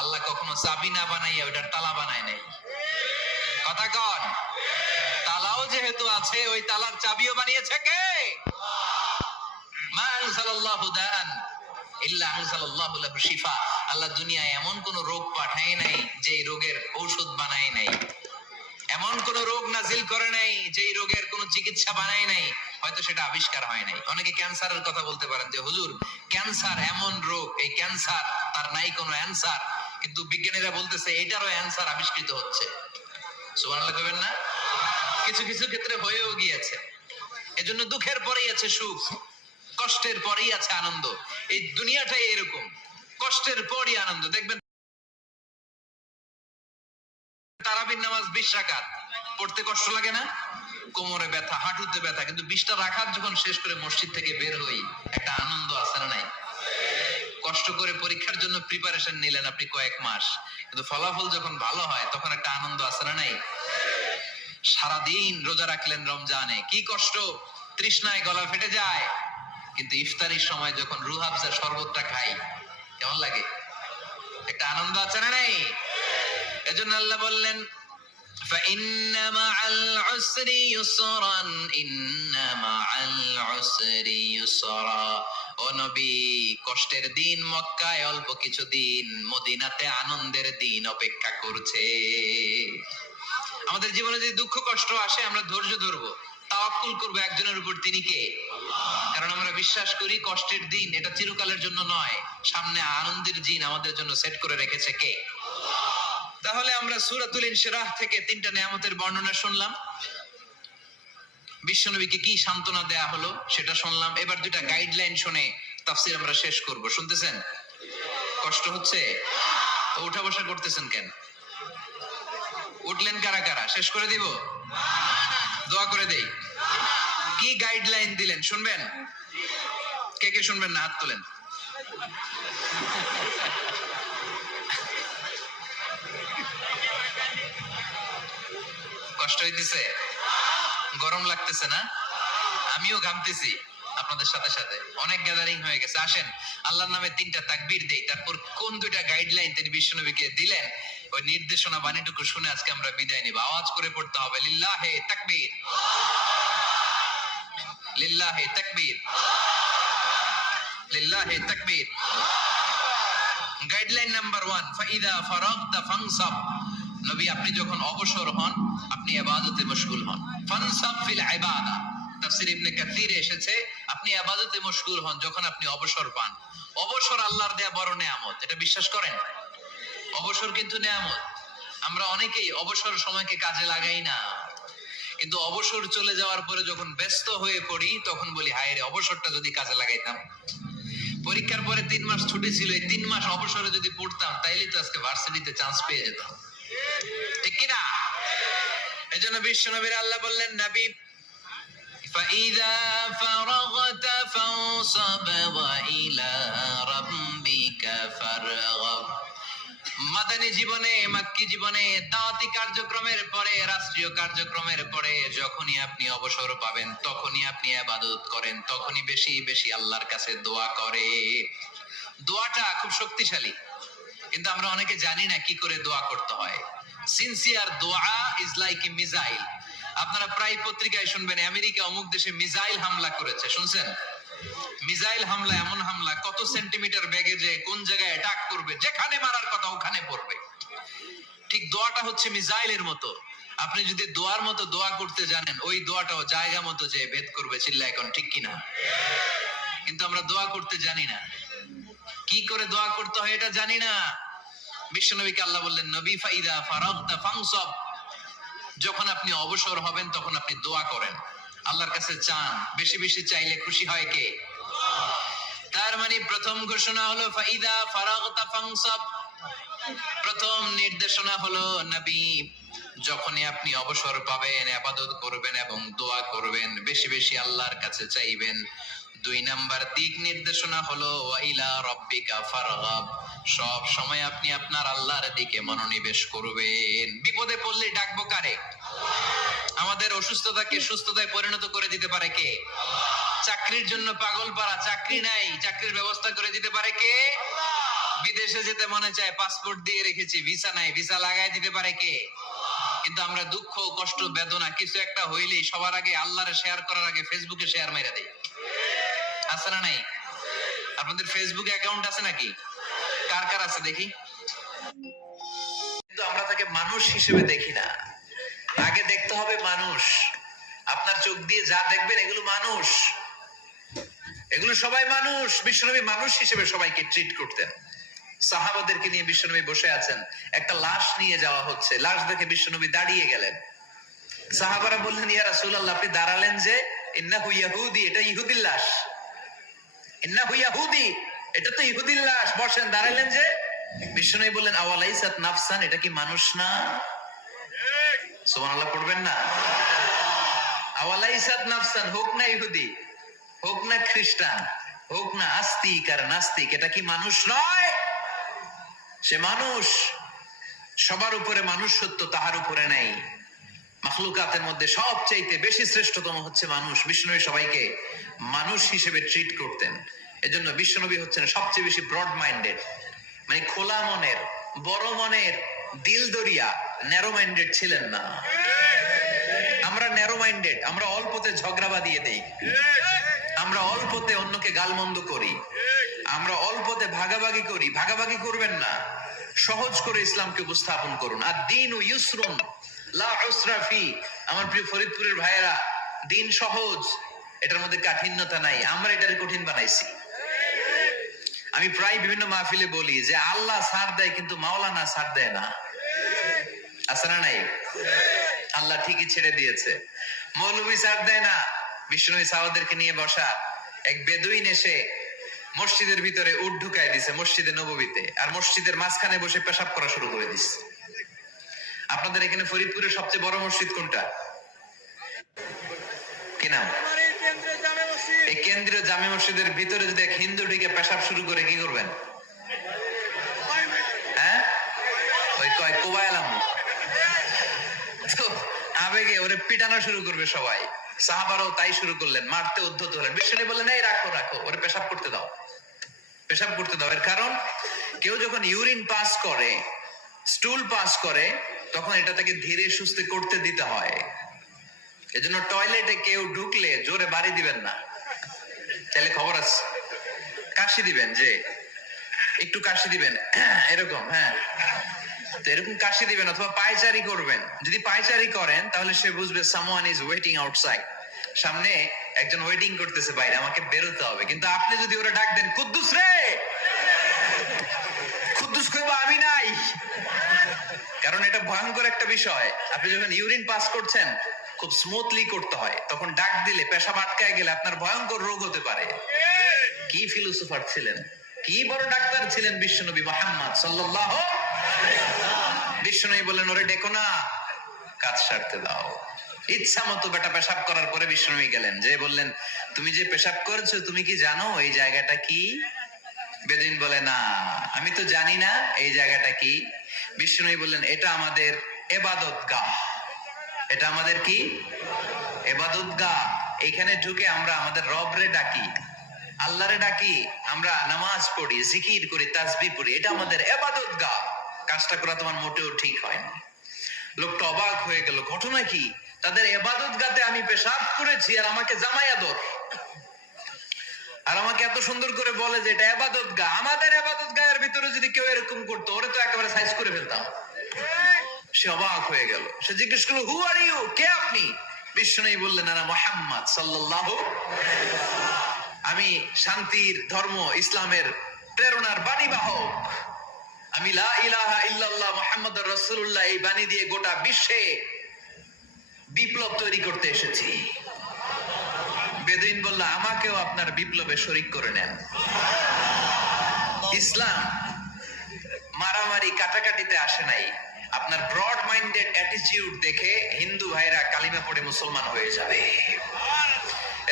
আল্লাহ কখনো চাবি না বানাইয়া ওইটার তালা বানায় নাই। কথা কন, তালাও যেহেতু আছে ওই তালার চাবিও বানিয়েছে কে? মা আনজালাল্লাহু দান ইল্লা আনজালাল্লাহু লাহু শিফা। আল্লাহ দুনিয়ায় এমন কোন রোগ পাঠায় নাই যে রোগের ঔষধ বানায় নাই, এমন কোন রোগ নাজিল করে নাই যে রোগের কোন চিকিৎসা বানায় নাই, হয়তো সেটা আবিষ্কার হয় নাই। অনেকে ক্যান্সারের কথা বলতে পারেন যে হুজুর ক্যান্সার এমন রোগ, এই ক্যান্সার তার নাই কোনো অ্যানসার, কিন্তু বিজ্ঞানীরা বলতেছে এটারও অ্যানসার আবিষ্কৃত হচ্ছে। সুবহানাল্লাহ কইবেন না? কিছু কিছু ক্ষেত্রে হয়েও গিয়েছে। এজন্য দুঃখের পরেই আছে সুখ, কষ্টের পরেই আছে আনন্দ। এই দুনিয়াটাই এরকম, কষ্টের পরই আনন্দ। দেখবেন তারাবির নামাজ 20 রাকাত পড়তে কষ্ট লাগে না? কোমরে ব্যথা, হাঁটুতে ব্যথা, কিন্তু 20টা রাকাত যখন শেষ করে মসজিদ থেকে বের হই একটা আনন্দ আছে না নাই? কষ্ট করে পরীক্ষার জন্য প্রিপারেশন নিলেন আপনি কয়েক মাস, কিন্তু ফলাফল যখন ভালো হয় তখন একটা আনন্দ আছে না নাই? সারাদিন রোজা রাখলেন রমজানে, কি কষ্ট, তৃষ্ণায় গলা ফেটে যায়, কিন্তু ইফতারির সময় যখন রুহ আফজা শরবতটা খাই কেমন লাগে? একটা আনন্দ আছে না নাই? এজন্য আল্লাহ বললেন فإن مع العسر يسرا إن مع العسر يسرا। ও নবী, কষ্টের দিন মক্কায় অল্প কিছু দিন, মদিনাতে আনন্দের দিন অপেক্ষা করছে। আমাদের জীবনে যদি দুঃখ কষ্ট আসে আমরা ধৈর্য ধরবো, তাওয়াক্কুল করবো একজনের উপর, তিনি কে? কারণ আমরা বিশ্বাস করি কষ্টের দিন এটা চিরকালের জন্য নয়, সামনে আনন্দের দিন আমাদের জন্য সেট করে রেখেছে কে? তাহলে আমরা সূরাতুল ইনশিরাহ থেকে 3টা নিয়ামতের বর্ণনা শুনলাম, বিশ্বনবীকে কি সান্ত্বনা দেয়া হলো সেটা শুনলাম। এবার 2টা গাইডলাইন শুনে তাফসীর আমরা শেষ করব। শুনতেছেন? কষ্ট হচ্ছে তো উঠা বসা করতেছেন কেন? উঠলেন কারা কারা? শেষ করে দিব? দোয়া করে দেই। কি গাইডলাইন দিলেন শুনবেন? কে কে শুনবেন না? হাত তোলেন। কষ্ট হইতেছে? গরম লাগতেছে না? আমিও ঘামতেছি আপনাদের সাথে সাথে। অনেক গ্যাদারিং হয়ে গেছে। আসেন আল্লাহর নামে 3টা তাকবীর দেই, তারপর কোন 2টা গাইডলাইন তিনি বিশ্বনবীকে দিলেন ওই নির্দেশনা বাণীটুকু শুনে আজকে আমরা বিদায় নিব। আওয়াজ করে পড়তে হবে লিল্লাহে তাকবীর, লিল্লাহে তাকবীর, লিল্লাহে তাকবীর। গাইডলাইন নাম্বার 1, ফাইদা ফারাগতা ফানসাব। নবী আপনি যখন অবসর হন আপনি ইবাদতে মশগুল হন। ফানসাব ফিল ইবাদা, তাফসীর ইবনে কাসিরে এসেছে আপনি ইবাদতে মশগুল হন যখন আপনি অবসর পান। অবসর আল্লাহর দেয়া বড় নিয়ামত, এটা বিশ্বাস করেন? অবসর কিন্তু নিয়ামত। আমরা অনেকেই অবসর সময়কে কাজে লাগাই না, কিন্তু অবসর চলে যাওয়ার পরে যখন ব্যস্ত হয়ে পড়ি তখন বলি হায় রে অবসরটা যদি কাজে লাগাইতাম। পরীক্ষার পরে 3 মাস ছুটি ছিল, এই 3 মাস অবসরে যদি পড়তাম তাইলে তো আজকে ভার্সিটিতে চান্স পেয়ে যেতাম, ঠিক কি না? এজন্য বিশ্বনবীর আল্লাহ বললেন নবী ফাইদা ফারাগতা ফানসাব ওয়া ইলা রাব্বিকা ফারগাব। মাদানী জীবনে, মাক্কি জীবনে, দাওয়াতি কার্যক্রমের পরে, রাষ্ট্রীয় কার্যক্রমের পরে যখনই আপনি অবসর পাবেন তখনই আপনি ইবাদত করেন, তখনই বেশি বেশি আল্লাহর কাছে দোয়া করে। দোয়াটা খুব শক্তিশালী, কিন্তু আমরা অনেকে জানি না কি করে দোয়া করতে হয়। সিনসিয়ার দোয়া ইজ লাইক এ মিসাইল। আপনারা প্রায় পত্রিকায় শুনবেন আমেরিকা অমুক দেশে মিসাইল হামলা করেছে, শুনছেন? মিসাইল হামলা এমন হামলা কত সেন্টিমিটার বেগে যে কোন জায়গায় অ্যাটাক করবে, যেখানে মারার কথা ওখানে পড়বে। ঠিক দোয়াটা হচ্ছে মিসাইলের মতো। আপনি যদি দোয়ার মতো দোয়া করতে জানেন ওই দোয়াটাও জায়গা মতো যে ভেদ করবে। চিল্লা এখন ঠিক কিনা? কিন্তু আমরা দোয়া করতে জানি না, কি করে দোয়া করতে হয় এটা জানি না। বিশ্বনবীকে আল্লাহ বললেন নবী ফাইদা ফারাগতা ফানসাব, যখন আপনি অবসর হবেন তখন আপনি দোয়া করেন, আল্লাহর কাছে চান। বেশি বেশি চাইলে খুশি হয় কে? তার মানে প্রথম ঘোষণা হলো ফাইদা ফারাগতা ফানসাব। প্রথম নির্দেশনা হলো নবী যখনই আপনি অবসর পাবেন ইবাদত করবেন এবং দোয়া করবেন, বেশি বেশি আল্লাহর কাছে চাইবেন। 2 নাম্বার দিক নির্দেশনা হলো ওয়া ইলা রাব্বিকা ফারগাব, সব সময় আপনি আপনার আল্লাহর দিকে মনোনিবেশ করবেন। বিপদে পড়লে ডাকবো কারে? আমাদের অসুস্থতাকে সুস্থতায় পরিণত করে দিতে পারে কে? চাকরির জন্য পাগল পারা, চাকরি নাই, চাকরির ব্যবস্থা করে দিতে পারে কে? বিদেশে যেতে মনে চায়, পাসপোর্ট দিয়ে রেখেছি, ভিসা নাই, ভিসা লাগাই দিতে পারে কে? কিন্তু আমরা দুঃখ, কষ্ট, বেদনা কিছু একটা হইলেই সবার আগে আল্লাহরে শেয়ার করার আগে ফেসবুকে শেয়ার মাইরা দেই। আছে না নাই? আপনাদের ফেসবুকে অ্যাকাউন্ট আছে নাকি? কার কার আছে দেখি? কিন্তু আমরা তাকে মানুষ হিসেবে দেখি না। আগে দেখতে হবে মানুষ। আপনার চোখ দিয়ে যা দেখবেন এগুলো মানুষ, এগুলো সবাই মানুষ। বিশ্বনবী মানুষ হিসেবে সবাইকে ট্রিট করতেন। সাহাবাদেরকে নিয়ে বিশ্বনবী বসে আছেন, একটা লাশ নিয়ে যাওয়া হচ্ছে, লাশ দেখে বিশ্বনবী দাঁড়িয়ে গেলেন। সাহাবারা বললেন, ইয়া রাসূলুল্লাহ, আপনি দাঁড়ালেন যে? ইন্নাহু ইয়াহুদি, এটা ইহুদির লাশ। ইন্নাহু ইয়াহুদি, এটা তো ইহুদির লাশ, বসেন। দাঁড়ালেন যে? বিশ্বনবী বললেন, আওয়ালাইসাত নাফসান, এটা কি মানুষ না? সুবহানাল্লাহ পড়বেন না? আওয়ালাইসাত নাফসান, হোক না ইহুদি, হোক না খ্রিস্টান, হোক না আস্তিক আর নাস্তিক, এটা কি মানুষ নয়? সে মানুষ। সবার উপরে মানুষ সত্য, তাহার উপরে নাই। মাখলুকাতের মধ্যে সবচাইতে বেশি শ্রেষ্ঠতম হচ্ছে মানুষ। বিশ্বনবী সবাইকে মানুষ হিসেবে ট্রিট করতেন। এজন্য বিশ্বনবী হচ্ছেন সবচেয়ে বেশি ব্রড মাইন্ডেড, মানে খোলা মনের, বড় মনের, দিল দরিয়া। ন্যারো মাইন্ডেড ছিলেন না। আমরা ন্যারো মাইন্ডেড, আমরা অল্পতে ঝগড়া বাঁধিয়ে দেই, আমরা অল্পতে অন্যকে গালমন্দ করি, আমরা অল্পতে ভাগাভাগি করি। ভাগাভাগি করবেন না, সহজ করে ইসলামকে উপস্থাপন করুন। আর দিন ও ইউসরুন লা উসরা ফি। আমার প্রিয় ফরিদপুরের ভাইয়েরা, দিন সহজ, এটার মধ্যে কাঠিন্যতা নাই। আমরা এটারে কঠিন বানাইছি। আমি প্রায় বিভিন্ন মাহফিলে বলি যে আল্লাহ ছাড় দেয় কিন্তু মাওলানা ছাড় দেয় না। আছে না নাই? আল্লাহ ঠিকই ছেড়ে দিয়েছে, মৌলভী ছাড় দেয় না। বিশ্বনবী সাহাবাদেরকে নিয়ে বসা, এক বেদুইন এসে মসজিদের ভিতরে উট ঢুকায় দিছে, মসজিদে নববীতে, আর মসজিদের মাঝখানে বসে পেশাব করা শুরু করে দিছে। আপনাদের এখানে ফরিদপুরের সবচেয়ে বড় মসজিদ কোনটা? কি নাম? এই কেন্দ্রীয় জামে মসজিদের ভিতরে যদি এক হিন্দু ঢুকে পেশাব শুরু করে, কি করবেন? হ্যাঁ, ওই কয় কোবাইলাম, তো আবেগে ওরে পিটানো শুরু করবে সবাই। সাহাবারাও তাই শুরু করলেন, মারতে উদ্ধত হলেন। বিশ্বনবী বললেন, এই রাখো রাখো, ওরে পেশাব করতে দাও, পেশাব করতে দাও। এর কারণ, কেউ যখন ইউরিন পাস করে, স্টুল পাস করে, তখন এটা তাকে ধীরে সুস্থে করতে দিতে হয়। এজন্য টয়লেটে কেউ ঢুকলে জোরে বাড়ি দিবেন না। তাহলে খবর আছে, কাশি দিবেন, যে একটু কাশি দিবেন এরকম, হ্যাঁ, তো এরকম কাশি দিবেন। অথবা পায়চারি করবেন। যদি পায়চারি করেন তাহলে সে বুঝবে সামওয়ান ইজ ওয়েটিং আউটসাইড, সামনে একজন ওয়েটিং করতেছে বাইরে, আমাকে বেরোতে হবে। কিন্তু আপনি যদি ওরা ডাক দেন, কুদ্দুস রে, কুদ্দুস কইবো আমি নাই। কারণ এটা ভয়ঙ্কর একটা বিষয়। আপনি যখন ইউরিন পাস করছেন, খুব স্মুথলি করতে হয়, তখন ডাক দিলে পেশাব আটকায় গেলে আপনার ভয়ঙ্কর রোগ হতে পারে। কি ফিলোসোফার ছিলেন, কি বড় ডাক্তার ছিলেন বিশ্বনবী মুহাম্মদ সাল্লাল্লাহু আলাইহি ওয়াসাল্লাম। বিশ্বনবী বললেন, ওরে ডেকো না, কাজ সারতে দাও। ইচ্ছা মতো বেটা পেশাব করার পরে বিশ্বনবী গেলেন, যে বললেন, তুমি যে পেশাব করছো, তুমি কি জানো এই জায়গাটা কি? বেদুইন বলে, না, আমি তো জানি না এই জায়গাটা কি। বিশ্বনবী বললেন, এটা আমাদের ইবাদতগাহ। এটা আমাদের কি? ইবাদতগাহ। এখানে ঢুকে আমরা আমাদের রবরে ডাকি, আল্লাহরে ডাকি, আমরা নামাজ পড়ি, জিকির করি, তাসবিহ পড়ি, এটা আমাদের ইবাদতগাহ। কাজটা করা তোমার মোটেও ঠিক হয় না। লোকটা অবাক হয়ে গেল, ঘটনা কি? তাদের ইবাদতগাহতে আমি পেশাব করেছি, আর আমাকে জামাই আদর, আর আমাকে এত সুন্দর করে বলে যে এটা ইবাদতগাহ। আমাদের ইবাদতগাহের ভিতরে যদি কেউ এরকম করতো, ওরে তো একেবারে সাইজ করে ফেলতাম। সে অবাক হয়ে গেল। সে জিজ্ঞেস করলো, হু আর ইউ, কে আপনি? বিশ্বনবী বললেন, আনা মুহাম্মদ সাল্লাল্লাহু আলাইহি ওয়াসাল্লাম, আমি শান্তির ধর্ম ইসলামের প্রেরণার বাণীবাহক। আমি লা ইলাহা ইল্লাল্লাহ মুহাম্মাদুর রাসূলুল্লাহ এই বাণী দিয়ে গোটা বিশ্বে বিপ্লব তৈরি করতে এসেছি। বেদুইন বলল, আমাকেও আপনার বিপ্লবে শরীক করে নেন। ইসলাম মারামারি কাটাকাটিতে আসে নাই। আপনার ব্রড মাইন্ডেড অ্যাটিটিউড দেখে হিন্দু ভাইরা কালিমা পড়ে মুসলমান হয়ে যাবে।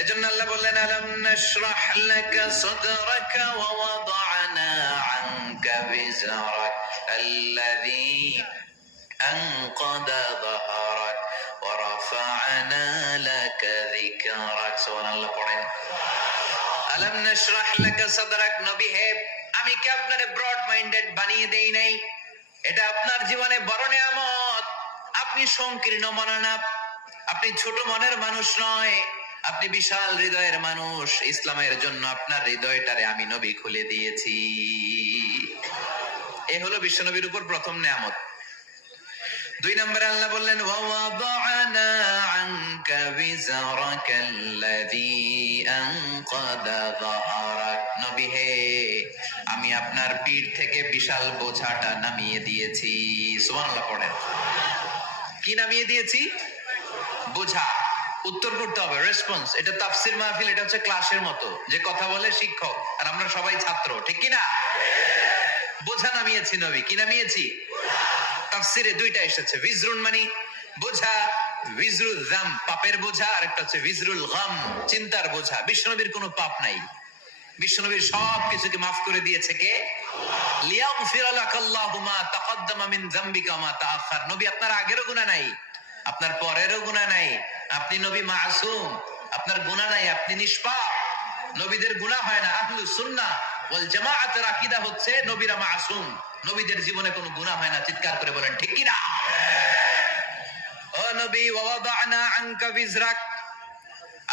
এজন্য আল্লাহ বললেন, আলাম নাশরাহ লাকা সাদরাকা ওয়া ওয়াদা'না আনকা বিজরাক আল্লাযী আনকাদা যাহরাক ওয়া রাফা'না লাকা যিকরাক। সুবহানাল্লাহ পড়েন। আলাম নাশরাহ লাকা সাদরাক, নবী হে, আমি কি আপনারে ব্রড মাইন্ডেড বানিয়ে দেই নাই? এটা আপনার জীবনে বড় নিয়ামত। আপনি সংকীর্ণ মনা না, আপনি ছোট মনের মানুষ নয়, আপনি বিশাল হৃদয়ের মানুষ। ইসলামের জন্য আপনার হৃদয়টারে আমি নবী খুলে দিয়েছি। এ হলো বিশ্বনবীর উপর প্রথম নিয়ামত। 2 নম্বরে আল্লাহ বললেন ওয়াদানা আনকা বিজরাকাল্লাযী আনকাদা যাহরাক। নবী হে, আমি আপনার পিঠ থেকে বিশাল বোঝাটা নামিয়ে দিয়েছি। সুবহানাল্লাহ পড়েন। কি নামিয়ে দিয়েছি? বোঝা। উত্তর করতে হবে, রেসপন্স। এটা তাফসীর মাহফিল, এটা হচ্ছে ক্লাসের মতো, যে কথা বলে শিক্ষক আর আমরা সবাই ছাত্র, ঠিক কি না? বোঝা নামিয়েছি নবী। কি নামিয়েছি? তাফসীরে 2টা এসেছে। বিজরুন মানে বোঝা, বিজরুল যাম পাপের বোঝা, আর একটা হচ্ছে বিজরুল গাম চিন্তার বোঝা। বিশ্বনবীর কোনো পাপ নাই, বিশ্বনবীর সব কিছুকে মাফ করে দিয়েছে কে? লিয়াগফির লাকাল্লাহু মা তাকদ্দামা মিন যামবিকা মা তাআখার। নবী আপনার আগেরও গুনাহ নাই, আপনার পরেরও গুনাহ নাই। আপনি নবী মাসুম, আপনার গুনাহ নাই, আপনি নিষ্পাপ। নবীদের গুনাহ হয় না। আহলুস সুন্নাহ ওয়াল জামাআতের আকীদা হচ্ছে নবীরা মাসুম, নবীদের জীবনে কোনো গুনাহ হয় না। চিৎকার করে বলেন ঠিক কি না? ও নবী, ওয়াদানা আনকা বিজরাক,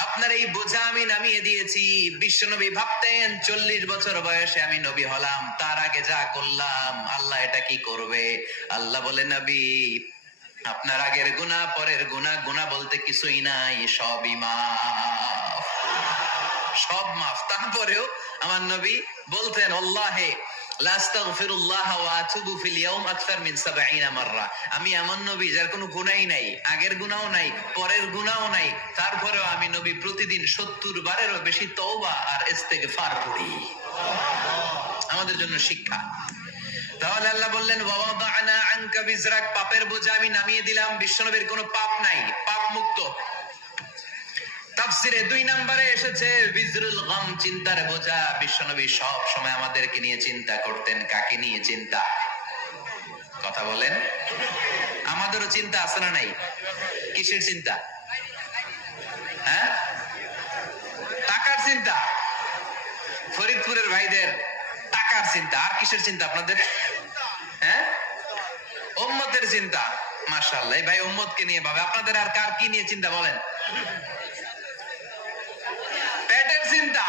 আপনার এই বোঝা আমি নামিয়ে দিয়েছি। বিশ্বনবী ভাবতেন 40 বছর বয়সে আমি নবী হলাম, তার আগে যা করলাম আল্লাহ এটা কি করবে? আল্লাহ বলে নবী, আপনার আগের গুনাহ পরের গুনাহ, গুনাহ বলতে কিছুই নাই, সবই মাফ, সব মাফ। তারপরেও আমার নবী বলতেন আল্লাহে লা আস্তাগফিরুল্লাহ ওয়া আতুবু ফিল ইয়াউম আকসার মিন 70 মাররা। আমি এমন নবী যার কোনো গুনাহই নাই, আগের গুনাহও নাই, পরের গুনাহও নাই, তারপরেও আমি নবী প্রতিদিন 70 বারেরও বেশি তওবা আর ইস্তেগফার করি। আমাদের জন্য শিক্ষা। তাহলে আল্লাহ বললেন ওয়াদানা আনকা বিজরাক, পাপের বোঝা আমি নামিয়ে দিলাম। বিশ্বনবীর কোনো পাপ নাই, পাপ মুক্ত। তাফসীরে 2 নম্বরে এসেছে বিজরুল গাম চিন্তার বোঝা। বিশ্বনবী সব সময় আমাদেরকে নিয়ে চিন্তা করতেন। কাকে নিয়ে চিন্তা? কথা বলেন। আমাদেরও চিন্তা আছে না নাই? কিসের চিন্তা? হ্যাঁ, টাকার চিন্তা। ফরিদপুরের ভাইদের টাকার চিন্তা। আর কিসের চিন্তা আপনাদের? হ্যাঁ, উম্মতের চিন্তা। মাশাআল্লাহ, এই ভাই উম্মতকে নিয়ে ভাবে। আপনাদের আর কার কি নিয়ে চিন্তা বলেন? পেটের চিন্তা।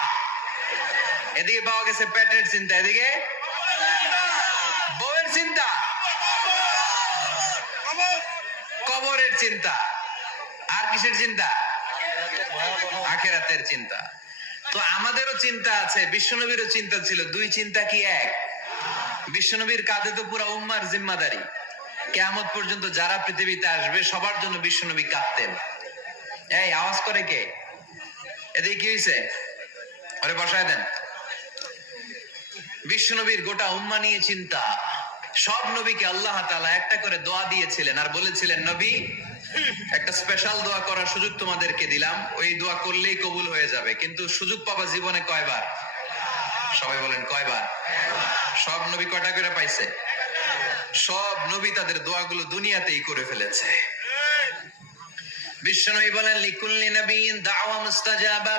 এদিকে পাওয়া গেছে পেটের চিন্তা, এদিকে বউয়ের চিন্তা, কবরের চিন্তা। আর কিসের চিন্তা? আখিরাতের চিন্তা। তো আমাদেরও চিন্তা আছে, বিশ্বনবীরও চিন্তা ছিল। 2 চিন্তা কি এক? বিশ্বনবীর কাঁধে তো পুরো উম্মার জিম্মাদারি। কিয়ামত পর্যন্ত যারা পৃথিবীতে আসবে সবার জন্য বিশ্বনবী কাঁদতেন। এই আওয়াজ করে কে? এদিকে কি হয়েছে? আরে বসায় দেন। বিশ্বনবীর গোটা উম্মাহ নিয়ে চিন্তা। সব নবীকে আল্লাহ তাআলা একটা করে দোয়া দিয়েছিলেন আর বলেছিলেন, নবী একটা স্পেশাল দোয়া করার সুযোগ তোমাদেরকে দিলাম, ওই দোয়া করলেই কবুল হয়ে যাবে। কিন্তু সুযোগ পাবা জীবনে কয়বার? সবাই বলেন কয়বার? সব নবী কয়টা করে পাইছে? সব নবী তাদের দোয়াগুলো দুনিয়াতেই করে ফেলেছে। বিশ্বনবী বলেন লিকুল্লি নবিয়্যিন দাওয়া মুস্তাজাবা।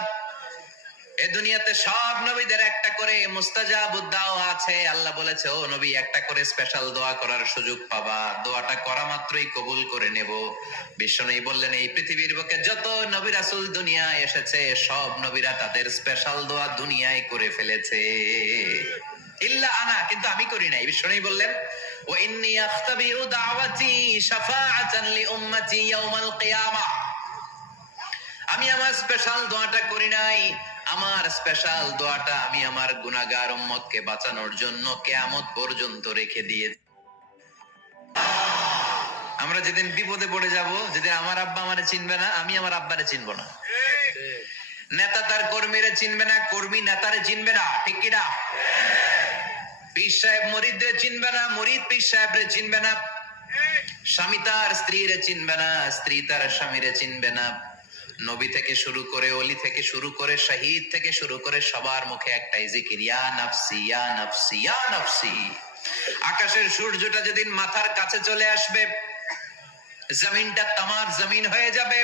এই দুনিয়াতে সব নবীদের একটা করে মুস্তাজাবুদ দাওয়া আছে। আল্লাহ বলেছে, ও নবী একটা করে স্পেশাল দোয়া করার সুযোগ পাবা, দোয়াটা করা মাত্রই কবুল করে নেব। বিশ্বনবী বললেন, এই পৃথিবীর বুকে যত নবী রাসূল দুনিয়ায় এসেছে সব নবীরা তাদের স্পেশাল দোয়া দুনিয়ায় করে ফেলেছে, ইল্লা আনা, কিন্তু আমি করি নাই। বিশ্বনবী বললেন, ওয়া ইন্নী আখতাবিউ দাওয়াতি শাফাআতান লি উম্মতি ইয়াউমাল কিয়ামা। আমি আমার স্পেশাল দোয়াটা করি নাই। আমার স্পেশাল দোয়াটা আমি আমার গুনাহগার উম্মতকে বাঁচানোর জন্য কিয়ামত পর্যন্ত রেখে দিয়েছি। আমরা যেদিন বিপদে পড়ে যাব, যেদিন আমার আব্বা আমারে চিনবে না, আমি আমার আব্বারে চিনব না, নেতা তার কর্মীরে চিনবে না, কর্মী নেতারে চিনবে না, ঠিক কি না? পীর সাহেব মুরিদরে চিনবে না, মুরিদ পীর সাহেবরে চিনবে না, স্বামী তার স্ত্রীরে চিনবে না, স্ত্রী তার স্বামীরে চিনবে না। নবী থেকে শুরু করে, ওলি থেকে শুরু করে, শহীদ থেকে শুরু করে সবার মুখে একটাই জিকির, ইয়া নাফসি ইয়া নাফসি ইয়া নাফসি। আকাশের সূর্যটা যেদিন মাথার কাছে চলে আসবে, জমিনটা তামার জমিন হয়ে যাবে,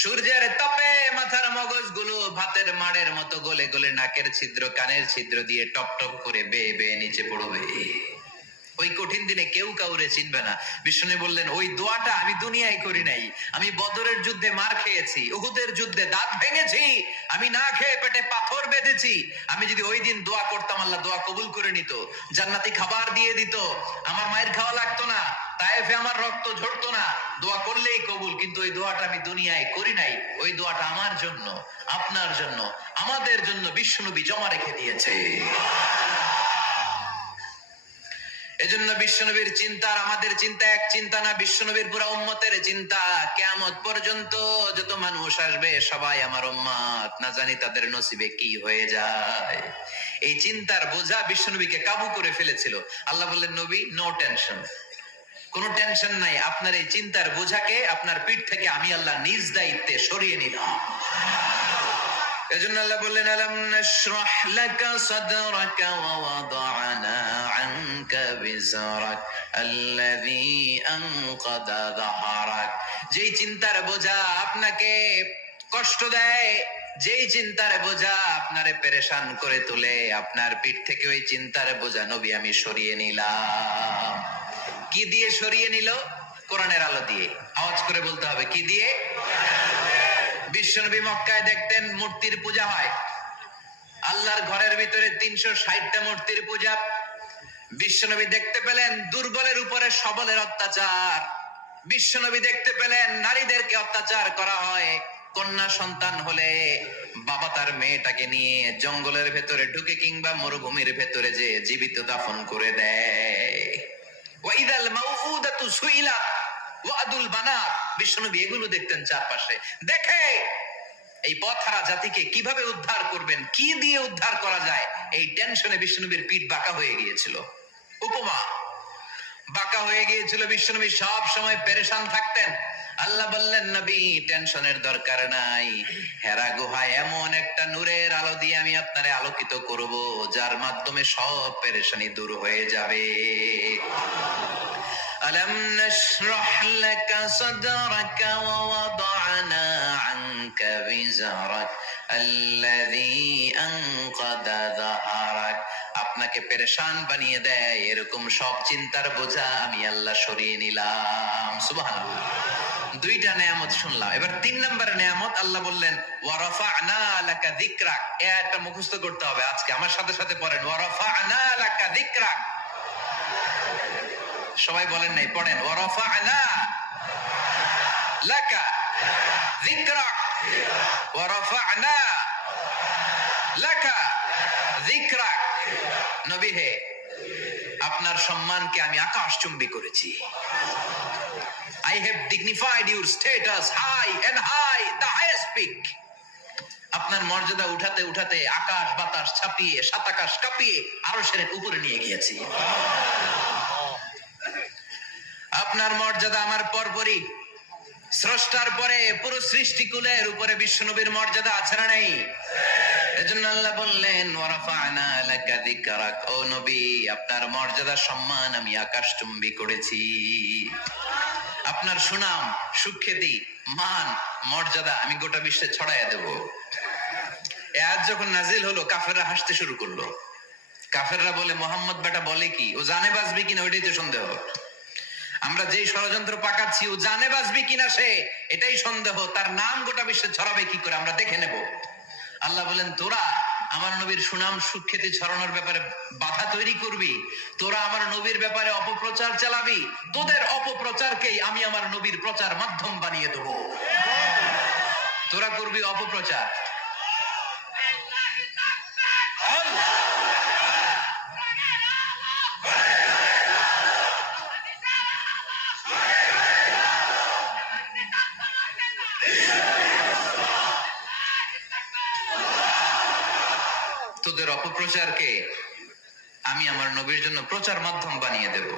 সূর্যের তাপে মাথার মগজগুলো ভাতের মাড়ের মতো গলে গলে নাকের ছিদ্র কানের ছিদ্র দিয়ে টপ টপ করে বেয়ে বেয়ে নিচে পড়বে। ওই কঠিন দিনে কেউ কাউরে চিনবে না। বিষ্ণু বললেন, ওই দোয়াটা আমি দুনিয়ায় করি নাই। আমি বদরের যুদ্ধে মার খেয়েছি, উহুদের যুদ্ধে দাঁত ভেঙেছি, আমি না খেয়ে পেটে পাথর বেঁধেছি। আমি যদি ওই দিন দোয়া করতাম, আল্লাহ দোয়া কবুল করে নিত, জান্নাতি খাবার দিয়ে দিত, আমার মায়ের খাওয়া লাগতো না, তায়েফে আমার রক্ত ঝরতো না, দোয়া করলেই কবুল। কিন্তু ওই দোয়াটা আমি দুনিয়ায় করি নাই। ওই দোয়াটা আমার জন্য, আপনার জন্য, আমাদের জন্য বিশ্বনবী জমা রেখে দিয়েছে। এজন্য বিশ্বনবীর চিন্তা আর আমাদের চিন্তা এক চিন্তা না। বিশ্বনবীর পুরা উম্মতের চিন্তা, কিয়ামত পর্যন্ত যত মানুষ আসবে সবাই আমার উম্মত, না জানি তাদের নসিবে কি হয়ে যায়। এই চিন্তার বোঝা বিশ্বনবীকে কাবু করে ফেলেছিল। আল্লাহ বললেন, নবী নো টেনশন, কোনো টেনশন নাই, আপনার এই চিন্তার বোঝাকে আপনার পিঠ থেকে আমি আল্লাহ নিজ দায়িত্বে সরিয়ে নিলাম। এজন্য আল্লাহ বললেন, আলাম নাশরাহ লাকা সাদরাকা ওয়া ওয়াদা'না আনকা বিজরাক আল্লাযী আনকাদা যাহরাক। যেই চিন্তার বোঝা আপনাকে কষ্ট দেয়, যেই চিন্তার বোঝা আপনারে পেরেশান করে তোলে, আপনার পিঠ থেকে ওই চিন্তার বোঝা নবী আমি সরিয়ে নিলাম। কি দিয়ে সরিয়ে নিল? কোরআনের আলো দিয়ে। আওয়াজ করে বলতে হবে, কি দিয়ে? বিশ্বনবী মক্কায় দেখতেন মূর্তির পূজা হয়, আল্লাহর ঘরের ভিতরে 360টা মূর্তির পূজা। বিশ্বনবী দেখতে পেলেন দুর্বলের উপরে সবলের অত্যাচার। বিশ্বনবী দেখতে পেলেন নারীদেরকে অত্যাচার করা হয়। কন্যা সন্তান হলে বাবা তার মেয়েটাকে নিয়ে জঙ্গলের ভেতরে ঢুকে কিংবা মরুভূমির ভেতরে যে জীবিত দাফন করে দেয়। ওয়াইদাল মাউউদাতু সুইলাত ওয়াদুল বানাত। বিশ্বনবী এগুলো দেখতেন চারপাশে। দেখে এই পথহারা জাতিকে কিভাবে উদ্ধার করবেন, কি দিয়ে উদ্ধার করা যায়, এই টেনশনে বিশ্বনবীর পিঠ বাঁকা হয়ে গিয়েছিল। উপমা, বাঁকা হয়ে গিয়েছিল। বিশ্বনবী সব সময় পেরেশান থাকতেন। আল্লাহ বললেন, নবী টেনশনের দরকার নাই, হেরা গুহায় এমন একটা নূরের আলো দিয়ে আমি আপনারে আলোকিত করব, যার মাধ্যমে সব পেরেশানি দূর হয়ে যাবে। ألم نشرح لك صدرك ووضعنا عنك وزرك الذي أنقض ظهرك। আপনাকে পেরেশান বানিয়ে দেয় এরকম সব চিন্তার বোঝা আমি আল্লাহ সরিয়ে নিলাম। সুবহানাল্লাহ। দুইটা নেয়ামত শুনলাম, এবার 3 নম্বর নেয়ামত আল্লাহ বললেন, ওয়া রাফা'না লাকা যিকরাক। এটা মুখস্থ করতে হবে আজকে, আমার সাথে সাথে পড়েন, ওয়া রাফা'না লাকা যিকরাক। সবাই বলেন নাই, পড়েন, ওয়া রাফা'না লাকা যিকরাক ওয়া রাফা'না লাকা যিকরাক। নবী হে, আপনার সম্মানকে আমি আকাশচুম্বী করেছি। I have dignified your status high and high, the highest peak. আপনার মর্যাদা উঠাতে উঠাতে আকাশ বাতাস ছাপিয়ে সাত আকাশ কাঁপিয়ে আরশের উপরে নিয়ে গিয়েছি। আপনার মর্যাদা আমার পরপরই, স্রষ্টার পরে পুরো সৃষ্টিকুলের উপরে বিশ্বনবীর মর্যাদা আছে না নাই? এজন্য আল্লাহ বললেন, ওয়া রাফা'না লাকা যিকরাক। ও নবী, আপনার মর্যাদা সম্মান আমি আকাশচুম্বী করেছি। আপনার সুনাম, সুখ্যাতি, মান, মর্যাদা আমি গোটা বিশ্বে ছড়াইয়া দেব। এই আয়াত যখন নাজিল হলো, কাফেররা হাসতে শুরু করলো। কাফেররা বলে, মোহাম্মদ বেটা বলে কি, ও জানে বাঁচবে কিনা ওইটাই তো সন্দেহ। আমরা যেই ষড়যন্ত্র পাকাচ্ছি, ও জানে বাঁচবে কিনা সে এটাই সন্দেহ। তার নাম গোটা বিশ্বে ছড়াবে কি করে আমরা দেখে নেব। আল্লাহ বলেন, তোরা আমার নবীর সুনাম সুখ্যাতি ছড়ানোর ব্যাপারে বাধা তৈরি করবি, তোরা আমার নবীর ব্যাপারে অপপ্রচার চালাবি, তোদের অপপ্রচারকেই আমি আমার নবীর প্রচার মাধ্যম বানিয়ে দেব। তোরা করবি অপপ্রচার। তোদের অপপ্রচারকে আমি আমার নবীর জন্য প্রচার মাধ্যম বানিয়ে দেব।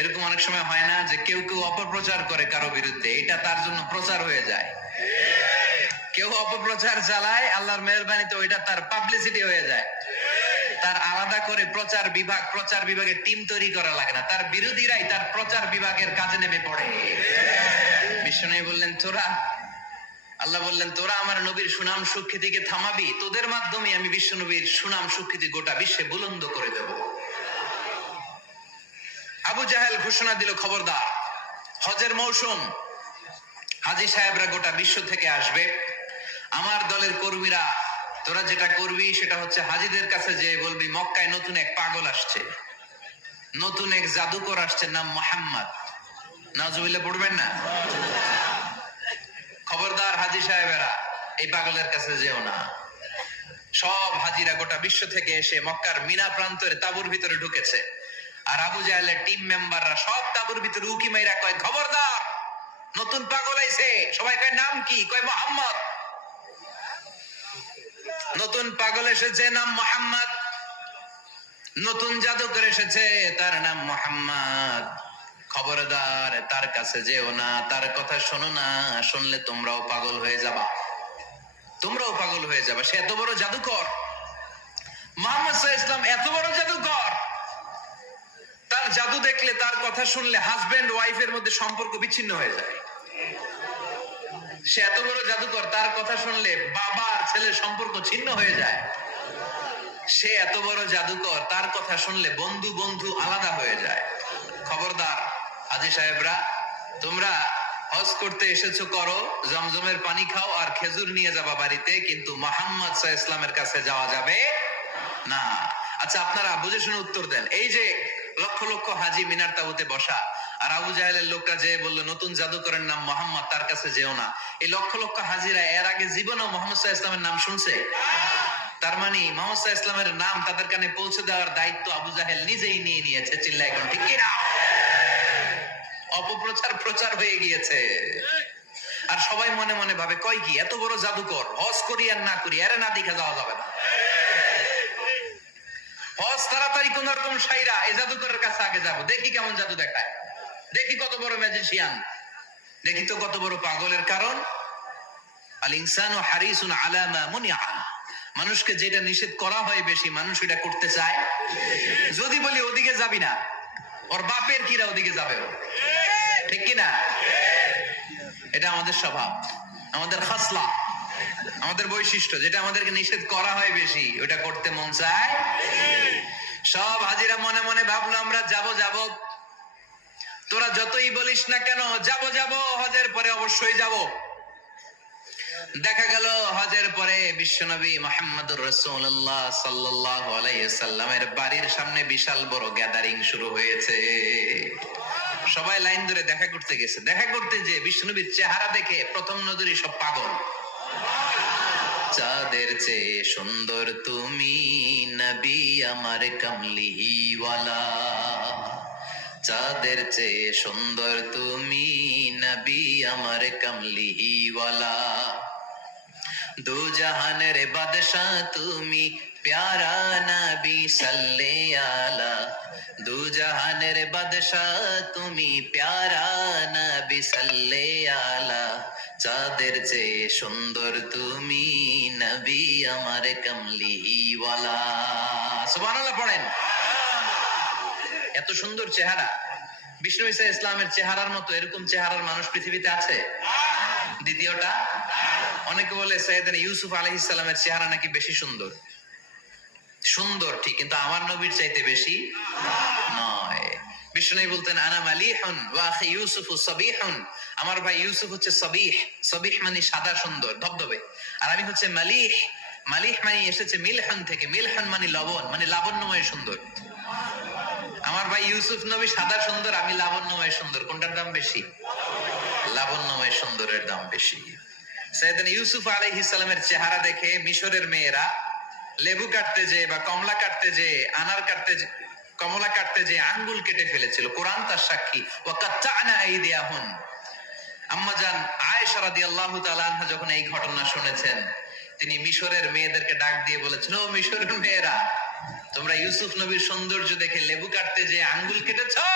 এরকম অনেক সময় হয় না যে কেউ কেউ অপপ্রচার করে কারো বিরুদ্ধে, এটা তার জন্য প্রচার হয়ে যায়। কেউ অপপ্রচার চালায়, আল্লাহর মেহেরবানিতে ওইটা তার পাবলিসিটি হয়ে যায়। তার আলাদা করে প্রচার বিভাগের টিম তৈরি করা লাগে না, তার বিরোধীরাই তার প্রচার বিভাগের কাজে নেমে পড়ে। বিশ্বনবী বললেন, তোরা আল্লাহ বললেন, তোরা আমার নবীর সুনাম সুখ্যাতিকে থামাবি, তোদের মাধ্যমে আমি বিশ্ব নবীর সুনাম সুখ্যাতি গোটা বিশ্বে বুলন্দ করে দেব। আবু জাহেল ঘোষণা দিল, খবরদার, হজের মৌসুম, হাজী সাহেবরা গোটা বিশ্ব থেকে আসবে, আমার দলের কর্মীরা তোরা যেটা করবি সেটা হচ্ছে হাজীদের কাছে যে বলবি মক্কায় নতুন এক পাগল আসছে, নতুন এক জাদুকর আসছে, নাম মোহাম্মদ। নাউজুবিল্লাহ পড়বেন না? খবরদার হাজী সাহেবেরা, এই পাগলের কাছে যেও না। সব হাজিরা গোটা বিশ্ব থেকে এসে মক্কার মিনা প্রান্তের তাঁবুর ভিতরে ঢুকেছে, আর আবু জাহেলের টিম মেম্বাররা সব তাঁবুর ভিতরে উকি মাইরা কয়, খবরদার, নতুন পাগল আইছে। সবাই কয়, নাম কি? কয়, মোহাম্মদ। নতুন পাগল এসেছে, নাম মোহাম্মদ। নতুন জাদুকর এসেছে, তার নাম মোহাম্মদ। খবরদার, তার কাছে যেও না, তার কথা শোনো না, শুনলে তোমরাও পাগল হয়ে যাবা, তোমরাও পাগল হয়ে যাবা। সে এত বড় জাদুকর, মুহাম্মদ সাল্লাল্লাহু আলাইহি ওয়াসাল্লাম এত বড় জাদুকর, তার জাদু দেখলে, তার কথা শুনলে হাজবেন্ড ওয়াইফের মধ্যে সম্পর্ক বিচ্ছিন্ন হয়ে যায়। সে এত বড় জাদুকর, তার কথা শুনলে বাবা আর ছেলের সম্পর্ক ছিন্ন হয়ে যায়। সে এত বড় জাদুকর, তার কথা শুনলে বন্ধু বন্ধু আলাদা হয়ে যায়। খবরদার হাজী সাহেবরা, তোমরা হজ করতে এসেছো, করো, জমজমের পানি খাও আর খেজুর নিয়ে যাবা বাড়িতে, কিন্তু মুহাম্মদ সাল্লাল্লাহু আলাইহি ওয়াসাল্লামের কাছে যাওয়া যাবে না। আচ্ছা, আপনারা বুঝে শুনে উত্তর দেন। এই যে লক্ষ লক্ষ হাজী মিনার তাঁবুতে বসা, আর আবু জাহেলের লোকটা যে বললো নতুন জাদুকরের নাম মোহাম্মদ, তার কাছে যেও না, এই লক্ষ লক্ষ হাজীরা এর আগে জীবনেও মুহাম্মদ সাল্লাল্লাহু আলাইহি ওয়াসাল্লামের নাম শুনছে? তার মানে মুহাম্মদ সাল্লাল্লাহু আলাইহি ওয়াসাল্লামের নাম তাদের কানে পৌঁছে দেওয়ার দায়িত্ব আবু জাহেল নিজেই নিয়ে নিয়েছে। চিল্লায় এখন ঠিক কি না? অপপ্রচার প্রচার হয়ে গিয়েছে। আর সবাই মনে মনে ভাবে, কয় কি, এত বড় জাদুকর, হজ করি আর না করি, এর না দেখে যাওয়া যাবে না। হজ তাড়াতাড়ি কোন রকম সাইরা এই জাদুকরের কাছে আগে যাবো, দেখি কেমন জাদু দেখায়, দেখি কত বড় ম্যাজিশিয়ান, দেখি তো কত বড় পাগলের। কারণ আল ইনসানু হারিসুন আলা মা মুনিআ, মানুষকে যেটা নিষেধ করা হয় বেশি, মানুষ এটা করতে চায়। যদি বলি ওদিকে যাবি না, ওর বাপের কিরা ওদিকে যাবে, ঠিক কিনা? এটা আমাদের স্বভাব, আমাদের খাসলা, আমাদের বৈশিষ্ট্য। যেটা আমাদেরকে নিষেধ করা হয় বেশি, ওটা করতে মন চায়। সব হাজিরা মনে মনে ভাবলো, আমরা যাব যাব, তোরা যতই বলিস না কেন, যাব যাব, হজের পরে অবশ্যই যাব। দেখা গেল হজের পরে বিশ্বনবী মুহাম্মদুর রাসূলুল্লাহ সাল্লাল্লাহু আলাইহি ওয়াসাল্লামের বাড়ির সামনে বিশাল বড় গ্যাদারিং শুরু হয়েছে। সবাই লাইন ধরে দেখা করতে গেছে। দেখা করতে যে বিশ্বনবীর চেহারা দেখে প্রথম নজরে সব পাগল। চাঁদের চেয়ে সুন্দর তুমি নবী আমার কামলিওয়ালা, চাঁদের চেয়ে সুন্দর তুমি নবী আমার কামলিওয়ালা, দু জাহানের বাদশাহ তুমি প্যারা নবী সাল্লে আলা, দু জাহানের বাদশাহ তুমি প্যারা নবী সাল্লে আলা, চাঁদের চেয়ে সুন্দর তুমি নবী আমার কামলিওয়ালা। সুবহানাল্লাহ পড়েন। এত সুন্দর চেহারা, বিষ্ণু ঈসা ইসলামের চেহারার মতো এরকম চেহারার মানুষ পৃথিবীতে আছে? দ্বিতীয়টা, অনেকে বলে সাইয়েদনা ইউসুফ আলাইহিস সালামের চেহারা নাকি বেশি সুন্দর। সুন্দর ঠিক, কিন্তু আমার নবীর চাইতে বেশি নয়। বিষ্ণু বলতেন, আনা মালিহুন ওয়া আখি ইউসুফু সাবিহুন, আমার ভাই ইউসুফ হচ্ছে সাবিহ, সাবিহ মানে সাদা সুন্দর ধবধবে, আর আমি হচ্ছে মালিহ, মালিহ মানে এসেছে মিলহান থেকে, মিলহান মানে লবণ, মানে লাবণ্যময় সুন্দর। আমার ভাই ইউসুফ নবী সাদা সুন্দর, আমি লাবণ্যময় সুন্দর, কোনটার দাম বেশি? লাবণ্যময় সুন্দরের দাম বেশি। সাইয়েদনা ইউসুফ আলাইহিস সালামের চেহারা দেখে মিশরের মেয়েরা লেবু কাটতে যে বা কমলা কাটতে যে, আনার কাটতে যে, কমলা কাটতে যে আঙ্গুল কেটে ফেলেছিল। কোরআন তার সাক্ষী। ওয়া কাত্তা'না আইদিয়াহুন। আম্মা জান আয়েশা রাদিয়াল্লাহু তাআলা আনহা যখন এই ঘটনা শুনেছেন, তিনি মিশরের মেয়েদেরকে ডাক দিয়ে বলেছেন, ও মিশরের মেয়েরা, তোমরা ইউসুফ নবীর সৌন্দর্য দেখে লেবু কাটতে যে আঙ্গুল কেটেছো,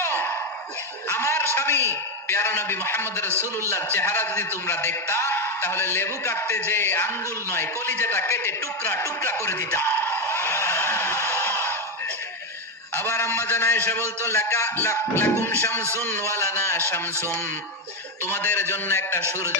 আমার স্বামী প্যারা নবী মুহাম্মদ রাসূলুল্লাহর চেহারা যদি তোমরা দেখতা, তাহলে লেবু কাটতে যে আঙ্গুল নয়, কলিজাটা কেটে টুকরা টুকরা করে দিতা। আবার আম্মা জান আয়েশা বলতো, লাকুম শামসুন ওয়া লানা শামসুন, তোমাদের জন্য একটা সূর্য